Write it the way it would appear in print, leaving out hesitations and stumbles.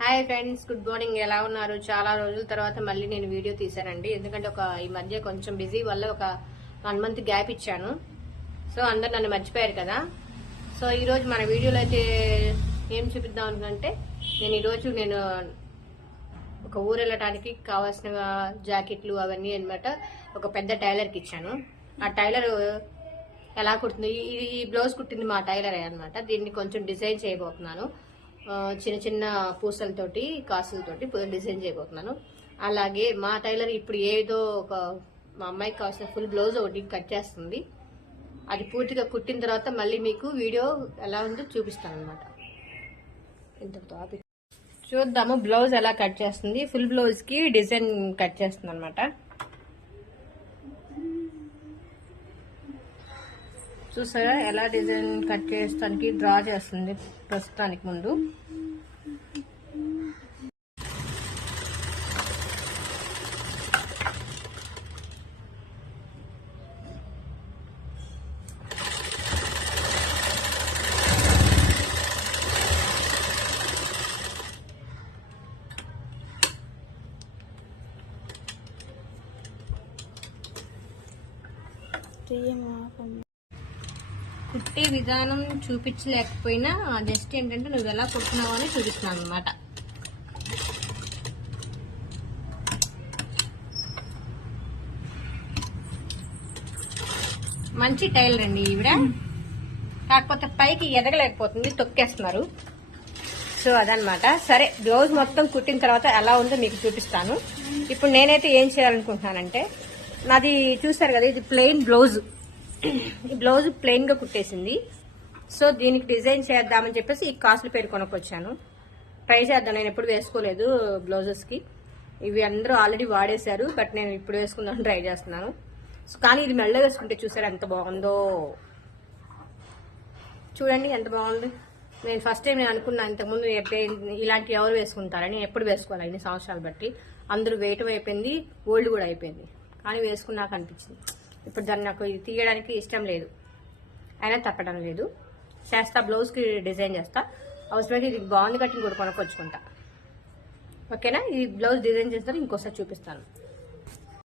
Hi friends, good morning. ఎలా ఉన్నారు? చాలా రోజుల తర్వాత మళ్ళీ నేను వీడియో తీశానండి. ఎందుకంటే ఈ మధ్య కొంచెం బిజీ వల్ల ఒక 1 మంత్ గ్యాప్ ఇచ్చాను. సో అందరు నన్ను మర్చిపోయారు కదా. సో ఈరోజు మన వీడియోలో అయితే ఏం చూపిద్దాం అనుకుంటే నేను ఒక ఊరు వెళ్ళడానికి కావాల్సిన జాకెట్లు అవన్నీ అనమాట ఒక పెద్ద టైలర్కి ఇచ్చాను. ఆ టైలర్ ఎలా కుడుతుంది, ఈ బ్లౌజ్ కుట్టింది మా టైలరే అనమాట. దీన్ని కొంచెం డిజైన్ చేయబోతున్నాను. చిన్న చిన్న పూసలతోటి కాసులతోటి డిజైన్ చేయబోతున్నాను. అలాగే మా టైలర్ ఇప్పుడు ఏదో మా అమ్మాయికి కావాల్సిన ఫుల్ బ్లౌజ్ ఒకటి కట్ చేస్తుంది. అది పూర్తిగా కుట్టిన తర్వాత మళ్ళీ మీకు వీడియో ఎలా ఉందో చూపిస్తాను అనమాట. చూద్దాము బ్లౌజ్ ఎలా కట్ చేస్తుంది. ఫుల్ బ్లౌజ్ కి డిజైన్ కట్ చేస్తుంది అనమాట. చూసారా ఎలా డిజైన్ కట్ చేయడానికి డ్రా చేస్తుంది ప్రస్తుతానికి ముందు. కుట్టే విధానం చూపించలేకపోయినా జస్ట్ ఏంటంటే నువ్వు ఎలా కుడుతున్నావు అని చూపిస్తున్నాను అనమాట. మంచి టైలర్ అండి ఈవిడ, కాకపోతే పైకి ఎదగలేకపోతుంది, తొక్కేస్తున్నారు. సో అదనమాట. సరే, బ్లౌజ్ మొత్తం కుట్టిన తర్వాత ఎలా ఉందో మీకు చూపిస్తాను. ఇప్పుడు నేనైతే ఏం చేయాలనుకుంటున్నానంటే, నాది చూసారు కదా, ఇది ప్లెయిన్ బ్లౌజ్. ఈ బ్లౌజ్ ప్లెయిన్ గా కుట్టేసింది. సో దీనికి డిజైన్ చేద్దామని చెప్పేసి ఈ కాసుల పేరు కొనుక్కొచ్చాను. ట్రై చేద్దాం. నేను ఎప్పుడు వేసుకోలేదు బ్లౌజెస్ కి. ఇవి అందరూ ఆల్రెడీ వాడేశారు, బట్ నేను ఇప్పుడు వేసుకుందామని ట్రై చేస్తున్నాను. సో కానీ ఇది మెల్ల వేసుకుంటే చూసారు ఎంత బాగుందో. చూడండి ఎంత బాగుంది. నేను ఫస్ట్ టైం అనుకున్నాను ఇంతకుముందు ఇలాంటి ఎవరు వేసుకుంటారని. ఎప్పుడు వేసుకోవాలి ఇన్ని సంవత్సరాలు బట్టి. అందరూ వేయటం అయిపోయింది, ఓల్డ్ కూడా అయిపోయింది. కానీ వేసుకున్నాక అనిపించింది. ఇప్పుడు దాన్ని నాకు తీయడానికి ఇష్టం లేదు, అయినా తప్పడం లేదు. చేస్తా, బ్లౌజ్కి డిజైన్ చేస్తా. అవసరమైతే ఇది బాగుంది కట్టింగ్ కూడా కొనుక్కొచ్చుకుంటా. ఓకేనా? ఈ బ్లౌజ్ డిజైన్ చేస్తారు, ఇంకోసారి చూపిస్తాను.